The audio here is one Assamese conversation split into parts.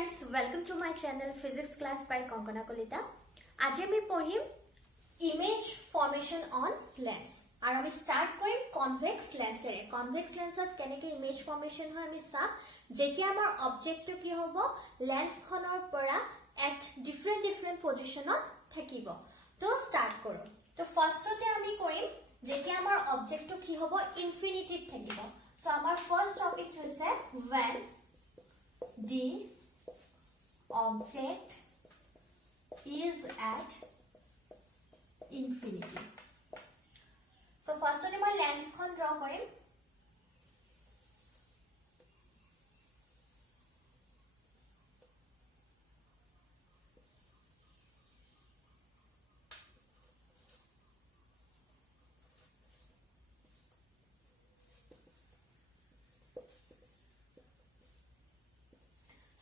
friends, welcome to my channel Physics Class by Konkona Kolita. Aji ami porhim image formation on lens. Aru ami start korim convex lens ere. Convex lens ot keneke image formation hoy ami sa jetia amar object to ki hobo lens khonor pora at different position ot thakibo. To start koro. To first ote ami korim jetia amar object to ki hobo infinity thakibo. So amar first topic hoise when the object is at infinity. So first of all, lens kon draw korim.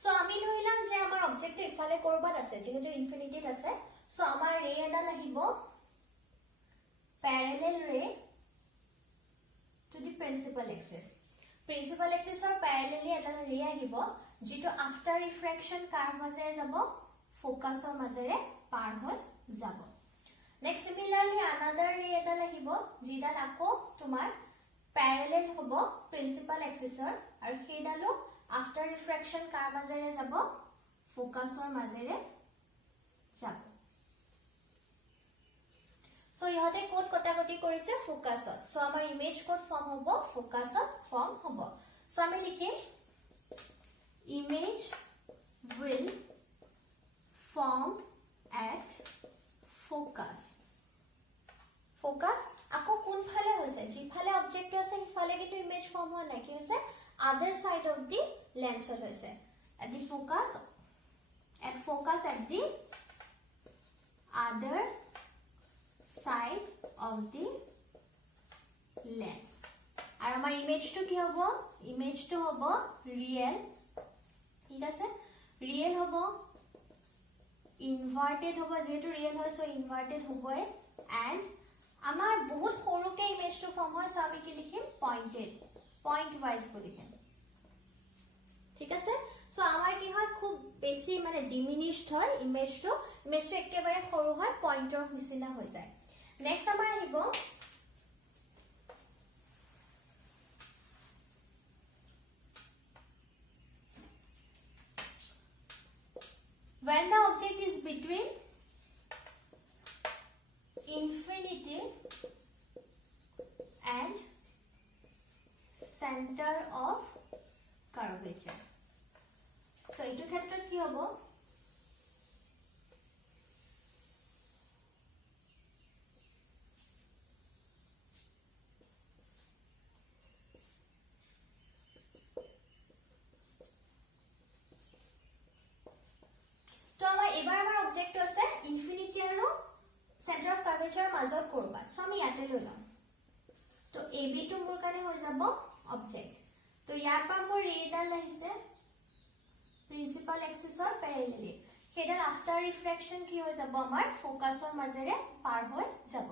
So আমি ধৰিলাম যে আমাৰ অবজেক্টটো ইফালে কৰবাত আছে যেহেতু ইনফিনিটিত আছে সো আমাৰ ৰে এডাল আহিব parallel ray to the principal axis or parallelly এডাল ৰে আহিব যেটো after refraction কাৰ মাজেৰে যাব ফোকাসৰ মাজেৰে পাৰ হৈ যাব next similarly another ray এডাল আহিব যিডাল আকৌ তোমাৰ parallel হ'ব principal axis আৰু সেইডালো after refraction কাৰ মাজেৰে যাব ফোকাসৰ মাজেৰে যাব সো ইহতে কোড কটাকটি কৰিছে ফোকাসত সো আমাৰ ইমেজ কোড ফৰ্ম হ'ব ফোকাসত ফৰ্ম হ'ব সো আমি লিখিম image will form at focus আকৌ কোন ফালে হৈছে যিফালে অবজেক্ট আছে সিফালে কিটো ইমেজ ফৰ্ম হোৱা নাই কি হৈছে other side of the lens hoise at the focus at the other side of the lens আর আমার ইমেজ টু কি হবো ইমেজ টু হবো রিয়েল ঠিক আছে রিয়েল হবো ইনভার্টেড হবো যেহেতু রিয়েল হয় সো ইনভার্টেড হবই এন্ড আমার বহুত সৰুকে ইমেজ টু ফর্ম হয় সো আমি কি লিখিম পয়েন্টেড পয়েন্ট ওয়াইজ লিখিম ঠিক আছে সো আমার কি হয় খুব বেশি মানে ডিমিনিশড হয় ইমেজটো একেবারে সৰু হয় পয়েন্টৰ নিচিনা হৈ যায় নেক্সট আমাৰ আহিব when the object is between infinity and center of curvature so etu khetrot ki hobo to amar ebar amar object ase infinity aru center of curvature major korbat so ami yate loilam to ab to mur kane hoy jabo object to ইয়াৰ পৰা মোৰ ৰেডাল আহিছে প্ৰিন্সিপাল এক্সিসৰ প্যাৰেলেলি হেডাল আফটাৰ ৰিফ্লেকশন কি হৈ যাব আমাৰ ফোকাসৰ মাজেৰে পাৰ হৈ যাব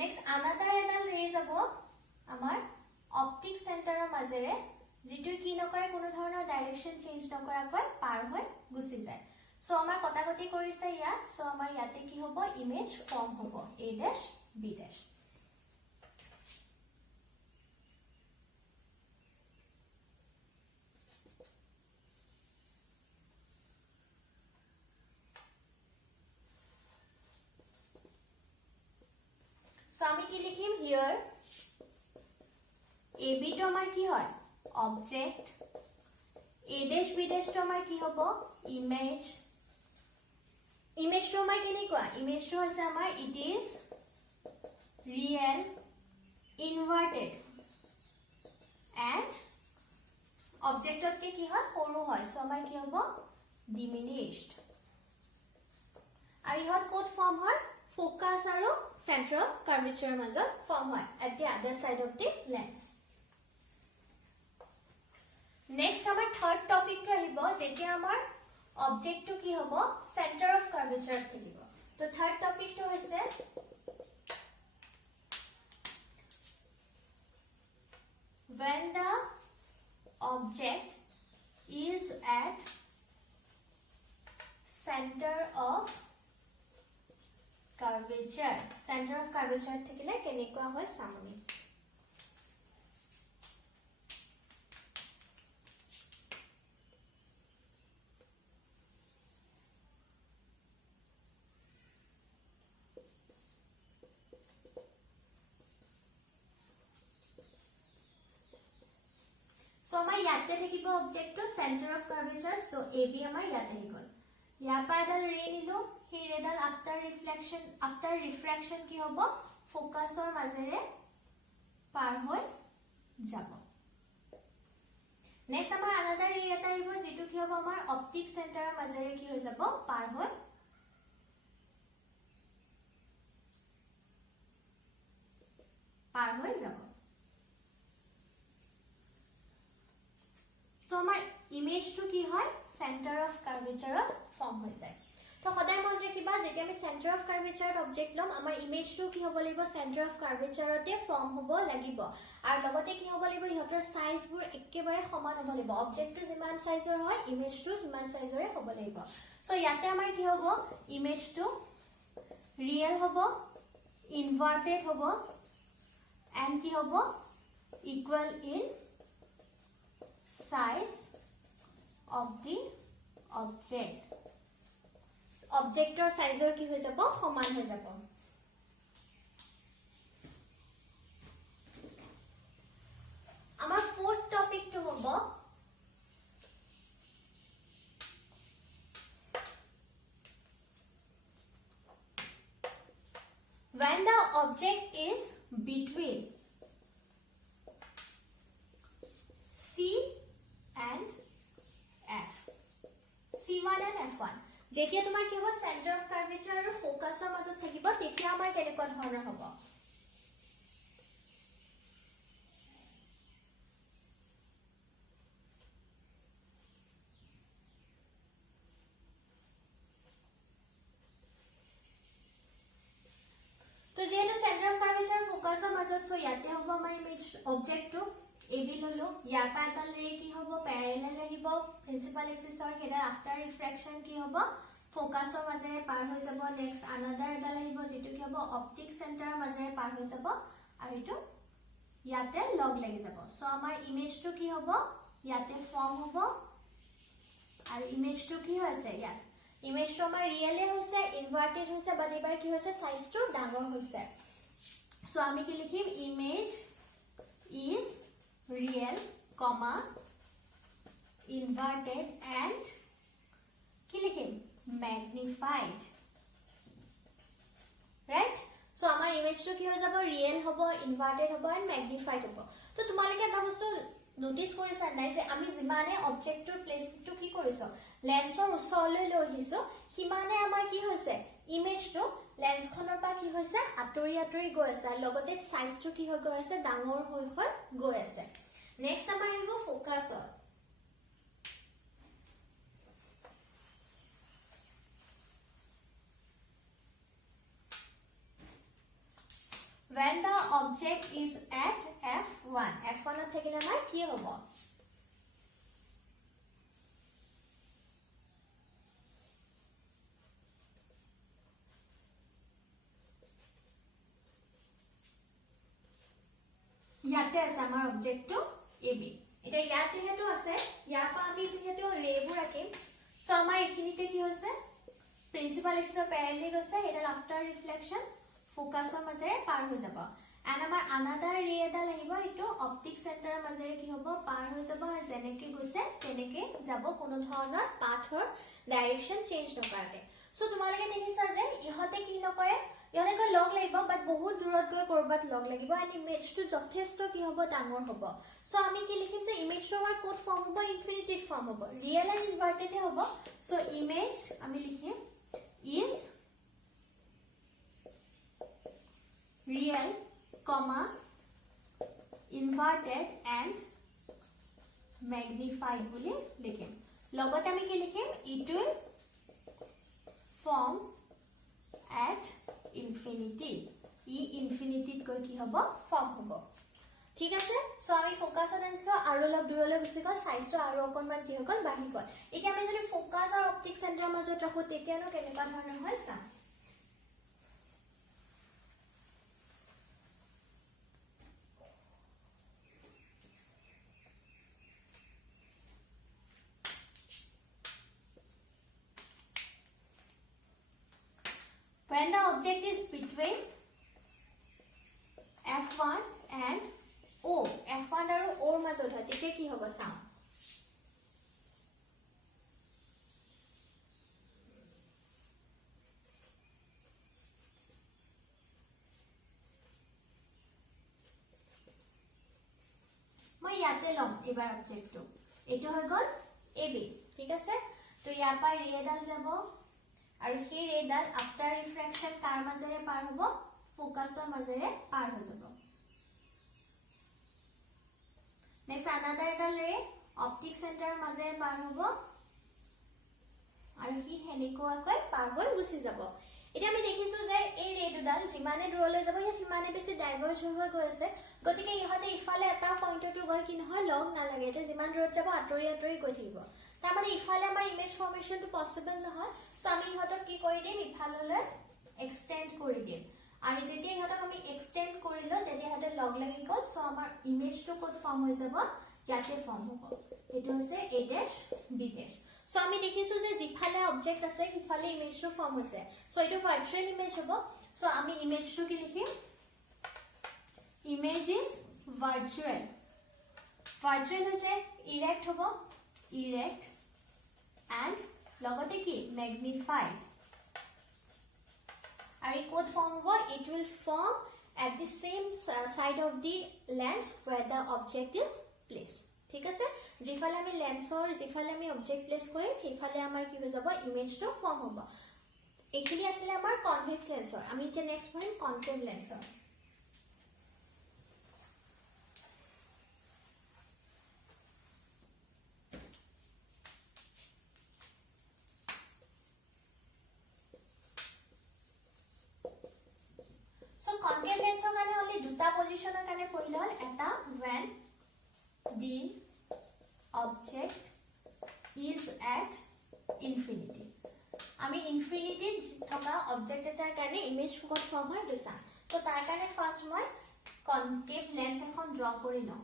নেক্সট আনাদাৰ এডাল ৰে যাব আমাৰ অপটিক সেন্টাৰৰ মাজেৰে যেটো কি নকৰে কোনো ধৰণৰ ডাইৰেকশন চেঞ্জ নকৰাকৈ পাৰ হৈ গুচি যায় সো আমাৰ কটাকটি কৰিছে ইয়াত সো আমাৰ ইয়াতে কি হ'ব ইমেজ ফৰ্ম হ'ব a dash b dash So আমি কি লিখিম here AB to আমাৰ কি হয় object A dash B dash to আমাৰ কি হ'ব image to আমাৰ কেনেকুৱা image to হৈছে আমাৰ it is real inverted and object ত কি হয় সৰু হয় so আমাৰ কি হ'ব diminished আৰু ইহত কোড ফৰ্ম হয় focus আৰু center of curvature মাজত form হয় at the other side of the lens next আমাৰ third topic টো আহিব যেতিয়া আমাৰ object টো কি হ'ব center of curvature থাকিব তো third topic টো হৈছে when the curvature centre of curvature থাকিলে কেনেকুৱা হয় চাম আমি So আমাৰ ইয়াতে থাকিব অবজেক্টটো centre of curvature so AB আমাৰ ইয়াতে গল ইয়াৰ পৰা এডাল ৰে নিলো সেই ৰেডাল আফটাৰ ৰিফ্ৰেকশন কি হ'ব ফোকাসৰ মাজেৰে পাৰ হৈ যাব নেক্সট আমাৰ আনাদাৰ ৰে এটা আহিব যেটো কি হ'ব আমাৰ অপটিক সেন্টাৰৰ মাজেৰে কি হৈ যাব পাৰ হৈ যাব So our image to ki hoy center of curvature form hoy jay to hoday mon rakhiba jeti ami center of curvature object lom amar image to ki hobo lagibo center of curvature te form hobo lagibo ar logote ki hobo lagibo ihotor size bur ekkebare saman hobo lagibo object to jiman size or hoy image to himan size ore hobo lagibo so yate amar ki hobo image to real hobo inverted hobo and ki hobo equal in size of the object or size or ki hoy jabo saman hoy jabo amar fourth topic to hobo when the object is between C and F C1 and F1 যেতিয়া তোমাৰ কি হ'ব সেন্টাৰ অফ কাৰ্ভেচাৰ আৰু ফোকাসৰ মাজত থাকিব তেতিয়া আমাৰ কেনেকুৱা ধৰণৰ হ'ব তো যেহেতু সেন্টাৰ অফ কাৰ্ভেচাৰ ফোকাসৰ মাজত সো ইয়াতে হ'ব আমাৰ ইমেজ অবজেক্টটো AB ললো ইয়াৰ পৰা এডাল ৰে কি হ'ব প্যাৰেলাল লাগিব প্ৰিন্সিপাল এক্সিছৰ হেডা আফটাৰ ৰিফ্ৰেকশন কি হ'ব ফোকাসৰ মাজেৰে পাৰ হৈ যাব নেক্সট আনাদাৰ এডাল আহিব যেটো কি হ'ব অপটিক সেন্টাৰৰ মাজেৰে পাৰ হৈ যাব আৰু এটো ইয়াতে লগ লাগি যাব সো আমাৰ ইমেজটো কি হ'ব ইয়াতে ফৰ্ম হ'ব আৰু ইমেজটো কি হৈছে ইয়াত ইমেজটো আমাৰ ৰিয়েলে হৈছে ইনভাৰ্টেড হৈছে বাট এবাৰ কি হৈছে সাইজটো ডাঙৰ হৈছে সো আমি কি লিখিম image is real comma inverted and ki likhim magnified right so amar image to ki hoy jabo real hobo inverted hobo and magnified hobo to tumalike eta bostu notice korisa nai je ami jimane object to place to ki koriso lens or usole loi hiso himane amar ki hoise image to lens khonor pa ki hoise atori goi ase logote size to ki hoy goi ase dangor hoy goi ase next amar hibo focus or when the object is at f1 thekile amar ki hobo ইয়াতে আছে আমাৰ অবজেক্টটো AB এটা ইয়াত যেহেতু আছে ইয়াৰ পৰা আমি যেহেতু ৰেবোৰ ৰাখিম সো আমাৰ এখিনিতে কি হৈছে প্ৰিন্সিপাল এক্সিছৰ প্যাৰেলালি গৈছে হেডাল আফটাৰ ৰিফ্লেকশন ফোকাসৰ মাজেৰে পাৰ হৈ যাব এন্ড আমাৰ আনাদাৰ ৰে এডাল আহিব এটো অপটিক সেন্টাৰৰ মাজেৰে কি হ'ব পাৰ হৈ যাব আৰু যেনেকে গৈছে তেনেকে যাব কোনো ধৰণৰ পাথৰ ডাইৰেকশন চেঞ্জ নকৰাকে সো তোমালোকে দেখিছা যে ইহতে কি নকৰে ইহতে লগ লাগিব বাট বহুত দূৰত গৈ কৰবাত লগ লাগিব এন্ড ইমেজটো যথেষ্ট কি হ'ব ডাঙৰ হ'ব সো আমি কি লিখিম যে ইমেজটো আমাৰ কোড ফৰ্ম হ'ব ইনফিনিটিভ ফৰ্ম হ'ব ৰিয়েল এন্ড ইনভাৰ্টেড হ'ব সো ইমেজ আমি লিখিম is real comma inverted and magnified বুলি লিখিম লগত আমি কি লিখিম it will form at infinity infinity কৈ কি হ'ব ফৰ্ম হ'ব ঠিক আছে সো আমি ফোকাসত আনিছো আৰু অলপ দূৰলৈ গুছি গল সাইজটো আৰু অকনমান কি হৈ গল বাঢ়ি গল এতিয়া আমি যদি ফোকাস আৰু অপটিক সেন্টাৰৰ মাজত ৰাখো তেতিয়ানো কেনেকুৱা ধৰণৰ হয় চাম object is between F1 and O, F1 আৰু O ৰ মাজত হয় তেতিয়া কি হ'ব চাওঁ মই ইয়াতে লম এবাৰ অবজেক্টটো এটো হৈ গল AB ঠিক আছে তো ইয়াৰ পৰা ৰে ডাল যাব আৰু সেই ৰে ডাল আফটাৰ ৰিফ্ৰেকশন কাৰ মাজেৰে পাৰ হ'ব ফোকাসৰ মাজেৰে পাৰ হৈ যাব নেক্সট আনাদাৰ ডাল ৰে অপটিক সেন্টাৰৰ মাজেৰে পাৰ হ'ব আৰু হি হেনেকুৱাকৈ পাৰ হৈ গুচি যাব এটা আমি দেখিছো যে এই ৰে দুডাল যিমানে দূৰলৈ যাব ইয়াত সিমানে বেছি ডাইভাৰ্জ হৈ গৈ আছে গতিকে ইহতে ইফালে এটা পইণ্টটো গৈ কি নহয় লং নালাগে যে যিমান দূৰত যাব আতৰি আতৰি গৈ থাকিব তাৰ মানে ইফালে আমাৰ ইমেজ ফৰ্মেশনটো পসিবল নহয় সো আমি ইহতক কি কৰি দিম ইফাললৈ এক্সটেন্ড কৰি দিম আৰু যেতিয়া ইহতক আমি এক্সটেন্ড কৰিলো তেতিয়া ইহতে লগ লাগি গল সো আমাৰ ইমেজটো ক'ত ফৰ্ম হৈ যাব ইয়াতে ফৰ্ম হ'ব এটো হৈছে A dash B dash so আমি দেখিছো যে যিফালে অবজেক্ট আছে সিফালে ইমেজটো ফৰ্ম হৈছে সো এটো ভাৰ্চুৱেল ইমেজ হ'ব সো আমি ইমেজটো কি লিখিম ইমেজ ইজ ভাৰ্চুৱেল ভাৰ্চুৱেল হৈছে ইৰেক্ট হ'ব ইৰেক্ট এন্ড লগতে কি ম্যাগনিফাইড আৰু কোড ফৰ্ম হ'ব it will form at the same side of the lens where the object is placed ঠিক আছে যিফালে আমি লেন্সৰ যিফালে আমি অবজেক্ট প্লেস কৰিম সেইফালে আমাৰ কি হৈ যাব ইমেজটো ফৰ্ম হ'ব এইখিনি আছিল আমাৰ কনভেক্স লেন্সৰ আমি এতিয়া নেক্সট পঢ়িম কনকেভ লেন্সৰ সো কনকেভ লেন্সৰ কাৰণে অনলি দুটা পজিশনৰ কাৰণে পঢ়িলে হ'ল এটা when the object is at infinity আমি ইনফিনিটি থকা অবজেক্ট এটাৰ কাৰণে ইমেজ ক'ত ফৰ্ম হয় দিছা সো তাৰ কাৰণে ফাৰ্স্ট মই কনকেভ লেন্স এখন ড্ৰ কৰি লওঁ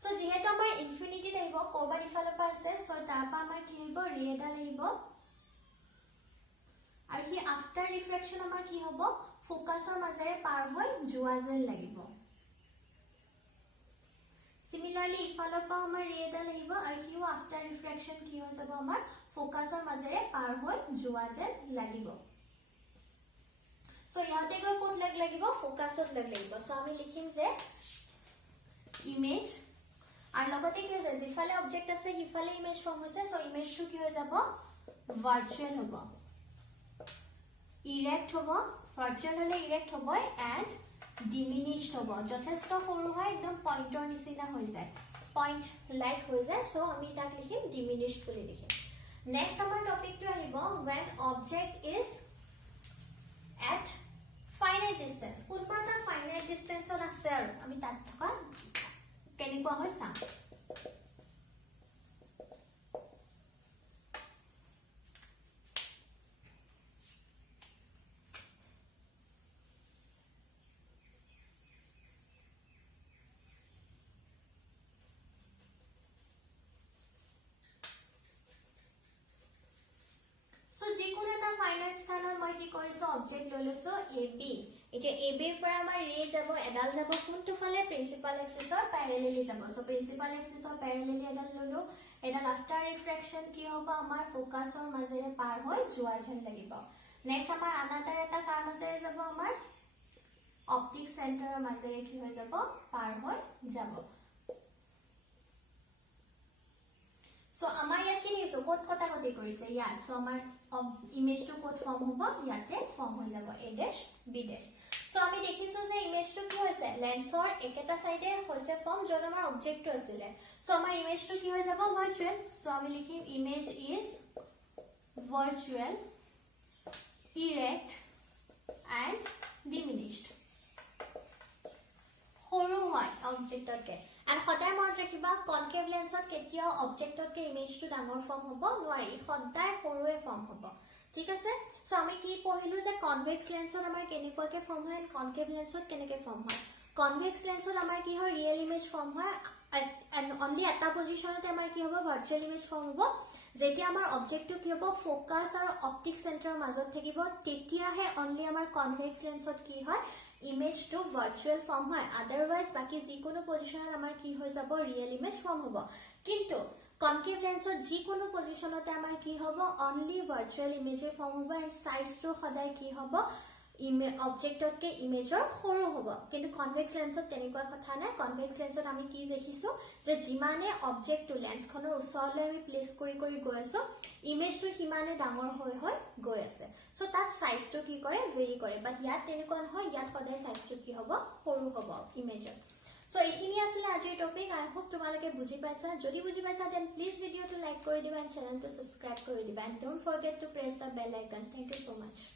সো যেহেতু আমাৰ ইনফিনিটি আহিব কৰবাত ইফালে পা আছে সো তাৰ পা আমাৰ কি হ'ব ৰে ডাল আহিব আৰু হি আফটাৰ ৰিফ্লেকশন আমাৰ কি হ'ব ফোকাসৰ মাজেৰে পাৰ হৈ যোৱা যেন লাগিব সিমিলাৰলি ইফালৰ পা আমাৰ ৰে ডাল আহিব আৰু হিও আফটাৰ ৰিফ্লেকশন কি হৈ যাব আমাৰ ফোকাসৰ মাজেৰে পাৰ হৈ যোৱা যেন লাগিব সো ইয়াতে গৈ কোড লাগিব ফোকাসত লাগিব সো আমি লিখিম যে ইমেজ আর লগতে কি হৈছে যিফালে অবজেক্ট আছে হিফালে ইমেজ ফৰ্ম হৈছে সো ইমেজটো কি হৈ যাব ভাৰ্চুৱেল হ'ব ইৰেক্ট হ'ব ভাৰ্চুৱেল হলে ইৰেক্ট হ'ব এন্ড ডিমিনিশড হ'ব যথেষ্ট সৰু হয় একদম পইণ্টৰ নিচিনা হৈ যায় পইণ্ট লাইক হৈ যায় সো আমি তাক লিখিম ডিমিনিশড বুলি লিখিম নেক্সট আমাৰ টপিকটো আহিব when object is at finite distance কোনবা এটা finite distance on আছে আৰু আমি তাত থকা কেনেকুৱা হয় চাম সো যিকোনো এটা ফাইনাইট স্থানত মই কি কৰিছো অবজেক্ট লৈ লৈছো AB এতিয়া AB ৰ পৰা আমাৰ ৰে যাব এডাল যাব কোনটো ফালে প্ৰিন্সিপাল এক্সিসৰ প্যাৰেলালি যাব সো প্ৰিন্সিপাল এক্সিসৰ প্যাৰেলালি এডাল ললো এডাল আফটাৰ ৰিফ্ৰেকশন কি হ'ব আমাৰ ফোকাসৰ মাজেৰে পাৰ হৈ যোৱা যেন লাগিব নেক্সট আমাৰ আনাদাৰ এটা কাৰ মাজেৰে যাব আমাৰ অপটিক সেন্টাৰৰ মাজেৰে কি হৈ যাব পাৰ হৈ যাব সো আমাৰ ইয়াত কি লিখিছো কোড কথা কতি কৰিছে ইয়াত সো আমাৰ ইমেজটো কোড ফৰ্ম হ'ব ইয়াতে ফৰ্ম হৈ যাব A dash B dash so আমি দেখিছো যে ইমেজটো কি হৈছে লেন্সৰ একেটা সাইডে হৈছে ফৰ্ম যত আমাৰ অবজেক্টটো আছিল সো আমাৰ ইমেজটো কি হৈ যাব ভাৰ্চুৱেল সো আমি লিখিম image is virtual erect and diminished সৰু হয় অবজেক্টতকে and সদায় মনত ৰাখিবা কনকেভ লেন্সত কেতিয়াও অবজেক্টতকে ইমেজটো ডাঙৰ ফৰ্ম হ'ব নোৱাৰি সদায় সৰুৱে ফৰ্ম হ'ব ঠিক আছে সো আমি কি পঢ়িলো যে কনভেক্স লেন্সত আমাৰ কেনেকুৱাকে ফৰ্ম হয় কনকেভ লেন্সত কেনেকৈ ফৰ্ম হয় কনভেক্স লেন্সত আমাৰ কি হয় ৰিয়েল ইমেজ ফৰ্ম হয় অনলি এটা পজিশনতে আমাৰ কি হ'ব ভাৰ্চুৱেল ইমেজ ফৰ্ম হ'ব যেতিয়া আমাৰ অবজেক্টটো কি হ'ব ফোকাস আৰু অপটিক সেন্টাৰৰ মাজত থাকিব তেতিয়াহে অনলি আমাৰ কনভেক্স লেন্সত কি হয় ইমেজটো ভাৰ্চুৱেল ফৰ্ম হয় আদাৰৱাইজ বাকি যিকোনো পজিশনত আমাৰ কি হৈ যাব ৰিয়েল ইমেজ ফৰ্ম হ'ব কিন্তু কনকেভ লেন্সত যিকোনো পজিশনতে আমাৰ কি হ'ব অনলি ভাৰ্চুৱেল ইমেজৰ ফৰ্ম হ'ব এন্ড সাইজটো সদায় কি হ'ব অবজেক্টতকে ইমেজৰ সৰু হ'ব কিন্তু কনভেক্স লেন্সত তেনেকুৱা কথা নাই কনভেক্স লেন্সত আমি কি দেখিছো যে যিমানে অবজেক্টটো লেন্সখনৰ ওচৰলৈ আমি প্লেস কৰি গৈ আছো ইমেজটো সিমানে ডাঙৰ হৈ গৈ আছে সো তাত সাইজটো কি কৰে ভেৰি কৰে বাট ইয়াত তেনেকুৱা নহয় ইয়াত সদায় সাইজটো কি হ'ব সৰু হ'ব ইমেজৰ সো এইখিনি আছিল আজিৰ টপিক আই হোপ তোমালোকে বুজি পাইছা যদি বুজি পাইছা দেন প্লিজ ভিডিওটো লাইক কৰি দিবা এন্ড চেনেলটো সাবস্ক্ৰাইব কৰি দিবা and don't forget to press the bell icon thank you so mass